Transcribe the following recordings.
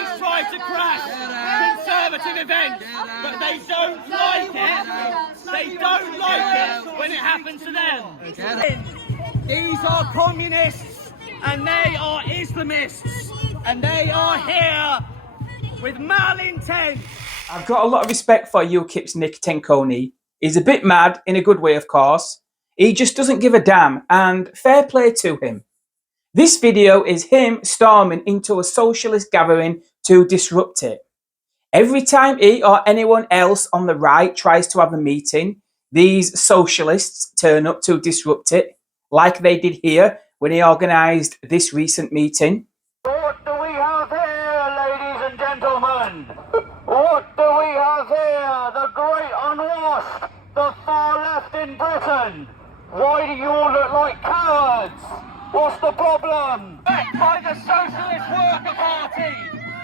always try to crash conservative events, but they don't like it. They don't like it when it happens to them. These are communists and they are Islamists and they are here with malintent. I've got a lot of respect for UKIP's Nick Tenconi. He's a bit mad, in a good way of course. He just doesn't give a damn, and fair play to him. This video is him storming into a socialist gathering to disrupt it. Every time he or anyone else on the right tries to have a meeting, these socialists turn up to disrupt it, like they did here when he organised this recent meeting. What do we have here, ladies and gentlemen? What do we have here? The great unwashed, the far left in Britain. Why do you all look like cowards? What's the problem? Backed by the Socialist Worker Party.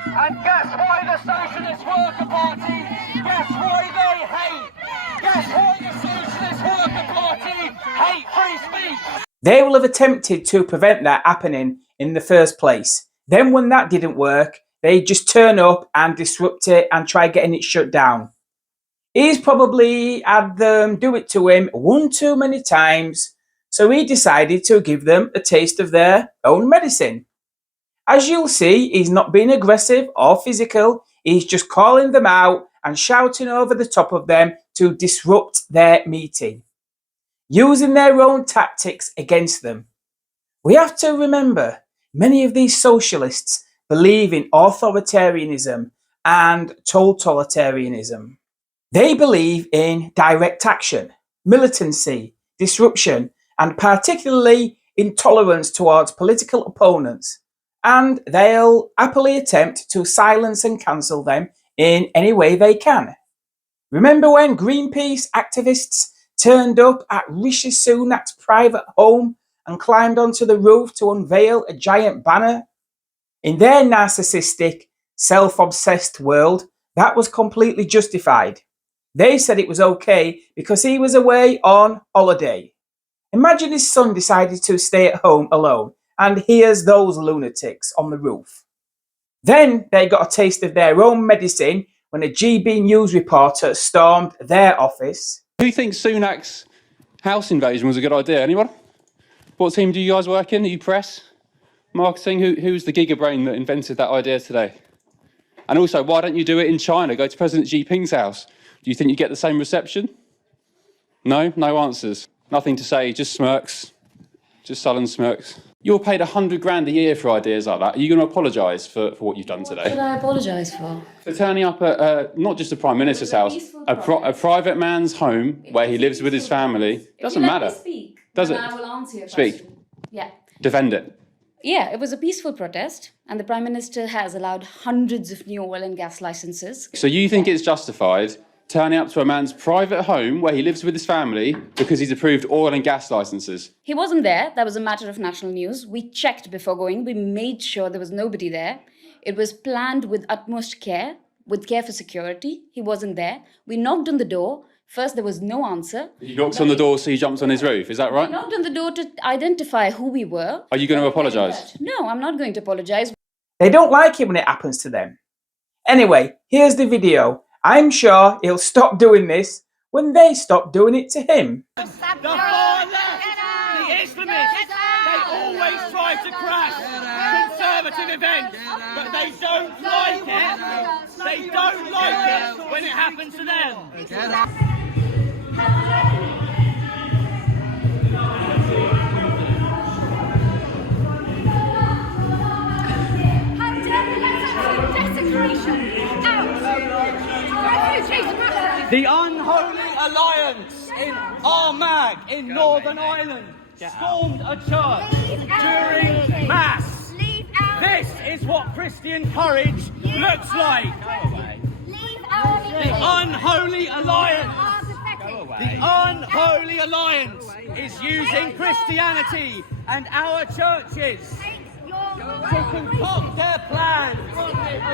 And guess why the Socialist Worker Party? Guess why they hate? Guess why the Socialist Worker Party hate free speech? They will have attempted to prevent that happening in the first place. Then when that didn't work, they just turn up and disrupt it and try getting it shut down. He's probably had them do it to him one too many times, so he decided to give them a taste of their own medicine. As you'll see, he's not being aggressive or physical, he's just calling them out and shouting over the top of them to disrupt their meeting, using their own tactics against them. We have to remember, many of these socialists believe in authoritarianism and totalitarianism. They believe in direct action, militancy, disruption, and particularly intolerance towards political opponents, and they'll happily attempt to silence and cancel them in any way they can. Remember when Greenpeace activists turned up at Rishi Sunak's private home and climbed onto the roof to unveil a giant banner? In their narcissistic, self-obsessed world, that was completely justified. They said it was okay because he was away on holiday. Imagine his son decided to stay at home alone, and here's those lunatics on the roof. Then they got a taste of their own medicine when a GB News reporter stormed their office. Who thinks Sunak's house invasion was a good idea? Anyone? What team do you guys work in? Are you press? Marketing? Who's the giga brain that invented that idea today? And also, why don't you do it in China? Go to President Xi Jinping's house. Do you think you get the same reception? No? No answers. Nothing to say, just smirks. Just sullen smirks. You're paid 100 grand a year for ideas like that. Are you going to apologise for what you've done today? What should I apologise for? For turning up at not just the Prime Minister's house, a private man's home where he lives with his family. Doesn't matter. Speak, does it? I will answer your Speak. question. Yeah. Defend it. Yeah, it was a peaceful protest, and the Prime Minister has allowed hundreds of new oil and gas licences. So you think it's justified turning up to a man's private home where he lives with his family because he's approved oil and gas licences? He wasn't there. That was a matter of national news. We checked before going. We made sure there was nobody there. It was planned with utmost care, with care for security. He wasn't there. We knocked on the door. First, there was no answer. He knocks on the door, so he jumps on his roof. Is that right? We knocked on the door to identify who we were. Are you going to apologise? No, I'm not going to apologise. They don't like it when it happens to them. Anyway, here's the video. I'm sure he'll stop doing this when they stop doing it to him. The far left, the Islamists, they always try to crash conservative events, but they don't like it. They don't like it when it happens to them. The Unholy Alliance in Armagh in Northern Ireland stormed a church during Mass. This is what Christian courage looks like. The Unholy Alliance. The Unholy Alliance is using Christianity and our churches to concoct their plans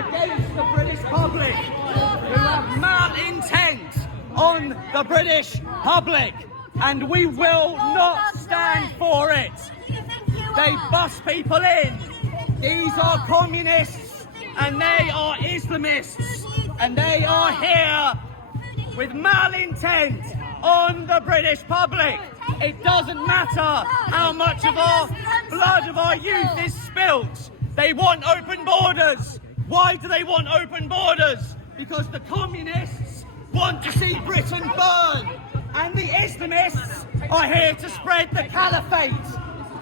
against the British public, who have malintent on the British public, and we will not stand for it. They bus people in. These are communists and they are Islamists, and they are here with malintent on the British public. It doesn't matter how much of our blood of our youth is spilt. They want open borders. Why do they want open borders? Because the communists want to see Britain burn, and the Islamists are here to spread the caliphate.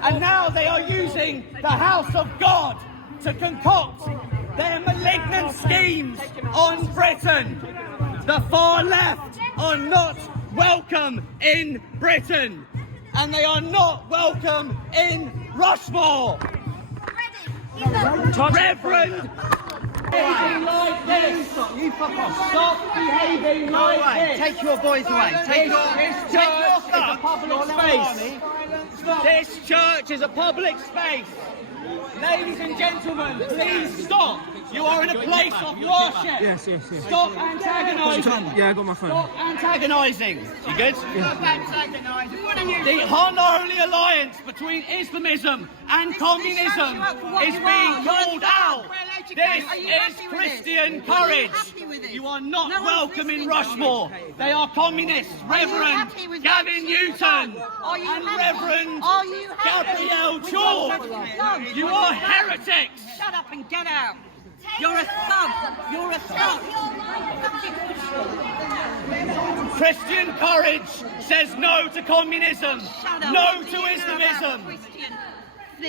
And now they are using the house of God to concoct their malignant schemes on Britain. The far left are not welcome in Britain, and they are not welcome in Rushmore. Reverend, behaving like this. Stop behaving like this. Take your boys away. Take your This church is a stuff. public space. This church is a public space. Ladies and gentlemen, please stop. You are in a place of worship. Yes. Stop antagonising. Yeah, I got my phone. Stop antagonising. You good? The unholy alliance between Islamism and communism is being called out. This is Christian courage. You are not welcome in Rushmore. They are communists. Reverend Gavin Newton and Reverend Gabrielle Chalk. You are heretics. Shut up and get out. You're a thug. You're a thug. Christian courage says no to communism, no to Islamism.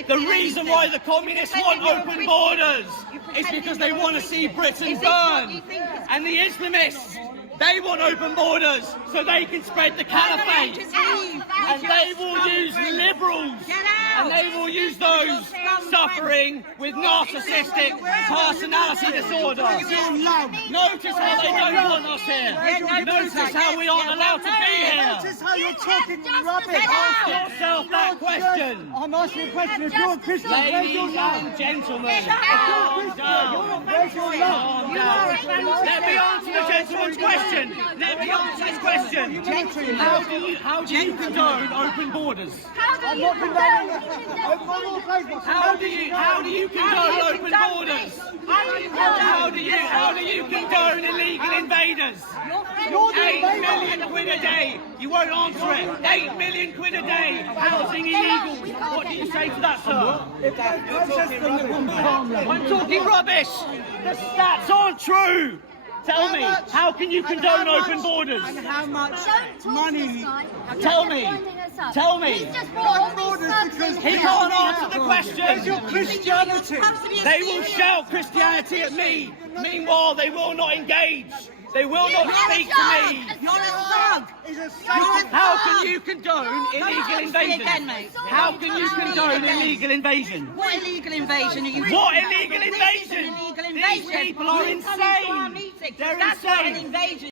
The reason why the communists want open borders is because they want to see Britain burn. And the Islamists, they want open borders so they can spread the caliphate. And they will use liberals, and they will use those suffering with narcissistic personality disorder. Notice how they don't want us here. Notice how we aren't allowed to be here. Notice how you're talking rubbish. Ask yourself that question. I'm asking a question. If you're a Christian, where's your Ladies love? and gentlemen, calm down. Where's your love? Calm down. Let me answer the gentleman's question. Let me answer his question. How do you condone open borders? I'm not condoning it. How do you condone open borders? How do you condone illegal invaders? 8 million quid a day. You won't answer it. 8 million quid a day. Housing illegal. What do you say to that, sir? I'm talking rubbish. The stats aren't true. Tell me, how can you condone open borders? And how much money? Tell me. Tell me. He can't answer the Where's your question. Christianity? They will shout Christianity at me. Meanwhile, they will not engage. They will not speak to me. You're a thug. How can you condone illegal invasion? again, mate. How can you condone illegal invasion? What illegal invasion are you? What illegal invasion? Illegal These invasion. people are You're coming to our insane. meeting. They're That's not an insane. invasion.